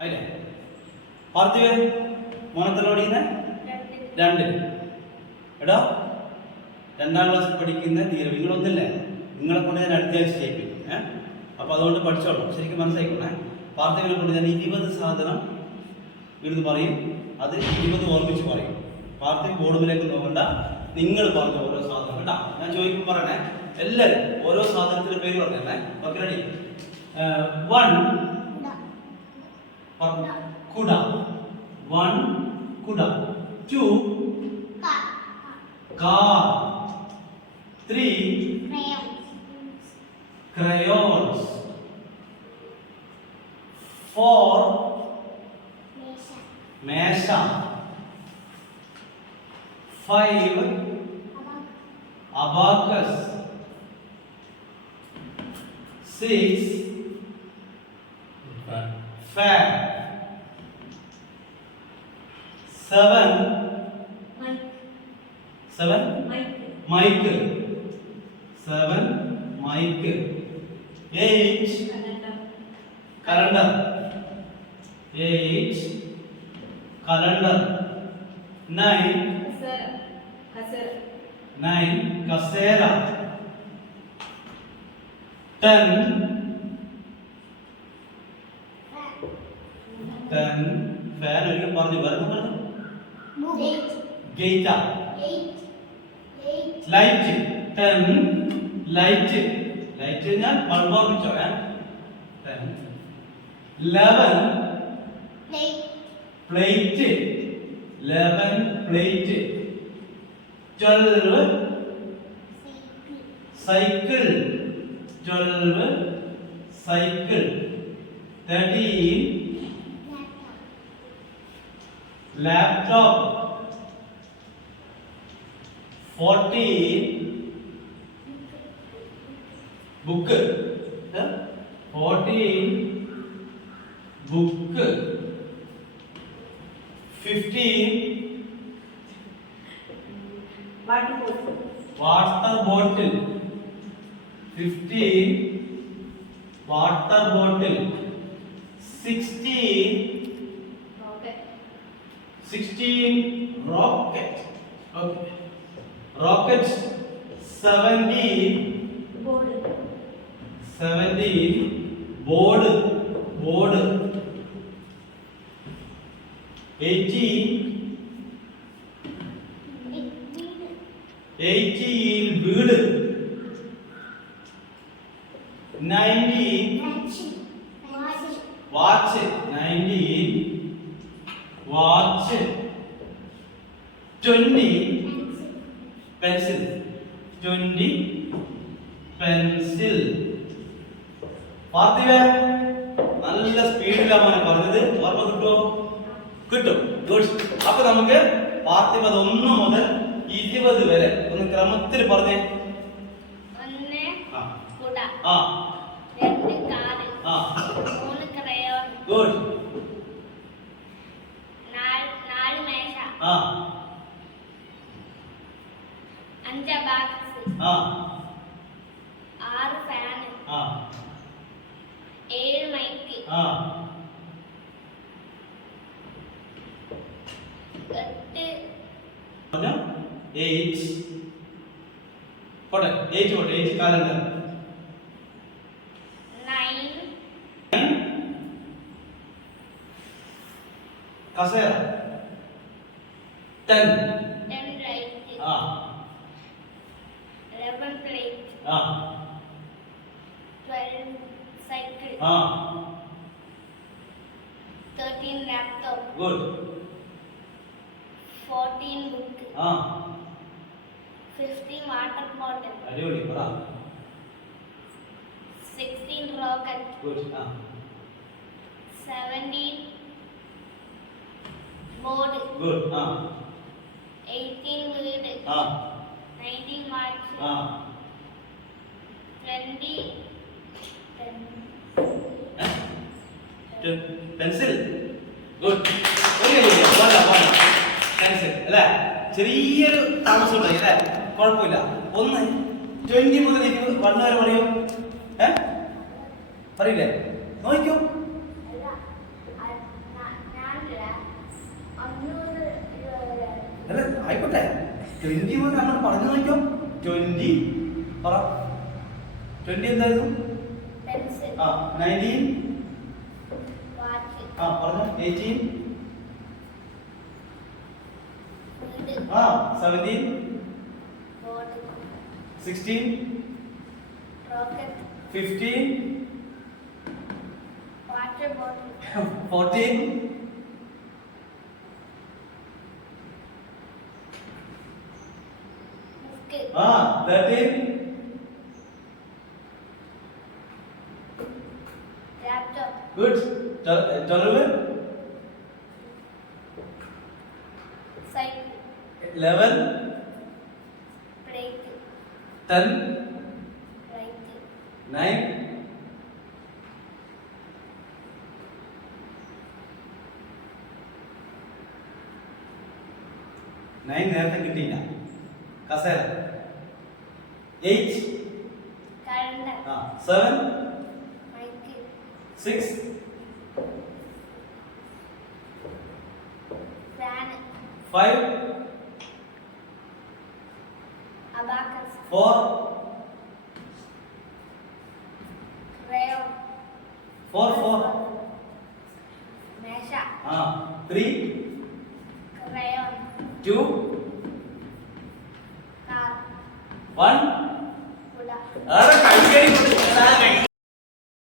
അതിനെ പാർത്ഥിവേ മോനത്തിലോടിയുന്ന 2 എടാ 2ാം ക്ലാസ് പഠിക്കുന്ന തീരെ നിങ്ങളൊന്നില്ലേ, നിങ്ങളെ കൊണ്ട് ഞാൻ അടുത്ത ആഴ്ച ചെയ്യിപ്പിക്കും. അപ്പോൾ അതുകൊണ്ട് പഠിച്ചോളൂ, ശരിക്കും മനസ്സിലാക്കണേ. പാർത്ഥിവിനെ കൊണ്ട് ഞാൻ 20 സാധനം ഇവിടുന്ന് പറയും, അത് 20 ഓർമ്മിച്ച് പറയും. പാർത്ഥിവ് ബോർഡിലേക്ക് നോക്കണ്ട, നിങ്ങൾ പറഞ്ഞു ഓരോ സാധനം കേട്ടാ. ഞാൻ ചോദിക്കുമ്പോൾ പറയണേ, എല്ലാവരും ഓരോ സാധനത്തിന്റെ പേര് പറഞ്ഞേ. Okay, ready? 1 കുട, 1 കുട. 2 car, 3 crayons, 4 mesha, 5 abacus, 6 fan, 7 Michael, 7 Michael, 8 calendar, 8 calendar, 9 kasera, 10 fan ഒരിക്കലും പറഞ്ഞു വരുന്നു. ഗേറ്റ്, ലൈറ്റ്, 10 ലൈറ്റ്, ലൈറ്റ് ഞാൻ ബൾബ് ഓർമ്മിച്ചോ. 10 11 plate, 11 plate, 12 cycle, 12 cycle, 13 laptop, 14 book, 14 book, 15 water bottle, 15 water bottle, 16 rocket, okay, rocket, 17 board, 18 വീട്, 19 watch, 19 watch, 20 pencil, 20 pencil. പാർത്ഥിവേ നല്ല സ്പീഡിലാണ് മോനെ പറഞ്ഞത്, ഓർമ്മ കിട്ടുമോ? കിട്ടും. ഗുഡ്. അപ്പൊ നമുക്ക് പാർത്ഥിവ 1 മുതൽ 20 വരെ ഒന്ന് ക്രമത്തിൽ പറഞ്ഞേ. 1 കുട, 2 കാർ, 3 ക്രയോൺ, ഗുഡ്, 4 മേശ, 5 ബാക്സ്, 6 ഫാൻ, 7 മൈക്ക്, 8 പോട്ടെ, 8 കാലണ്ടർ, 9 കസേര, 10 light, 11 plate, 12 cycle, 13 laptop, good, 14 book, 15 water ബോട്ടിൽ, അടിപൊളി, പറ. 16 റോക്കറ്റ്, ഗുഡ്, 17 ബോർഡ്, ഗുഡ്, 18 വീട്, 19 വാച്ച്, 20 പെൻസിൽ. ഗുഡ്. പെൻസിൽ അല്ലേ? ചെറിയൊരു താമസം ഉണ്ടായി അല്ലേ? കുഴപ്പമില്ല. 20 മുതൽ 21 വരെ പറയൂ. പറയില്ലേ? നോക്കൂ. അല്ല ആയിക്കോട്ടെ 21 നമ്മൾ പറഞ്ഞു നോക്കിയോ 20 പറ 20 എന്തായിരുന്നു പെൻസിൽ ആ 19 വാച്ച് ആ പറഞ്ഞു 18 വീട് ആ 17 ബോർഡ് 16 റോക്കറ്റ് 15 വാട്ടർ ബോട്ടിൽ 14 ബുക്ക് ആ 13 laptop good 12 cycle 11 plate 10 light 9 നേരത്തെ കിട്ടിയില്ല കസേര 8 കലണ്ടർ ആ 7 മൈക്ക് 6 ഫാൻ 5 അബാക്കസ് 4 ക്രയോൺ 4 മേശ ആ 3 ക്രയോൺ 2 കാർ 1 കുട Correct.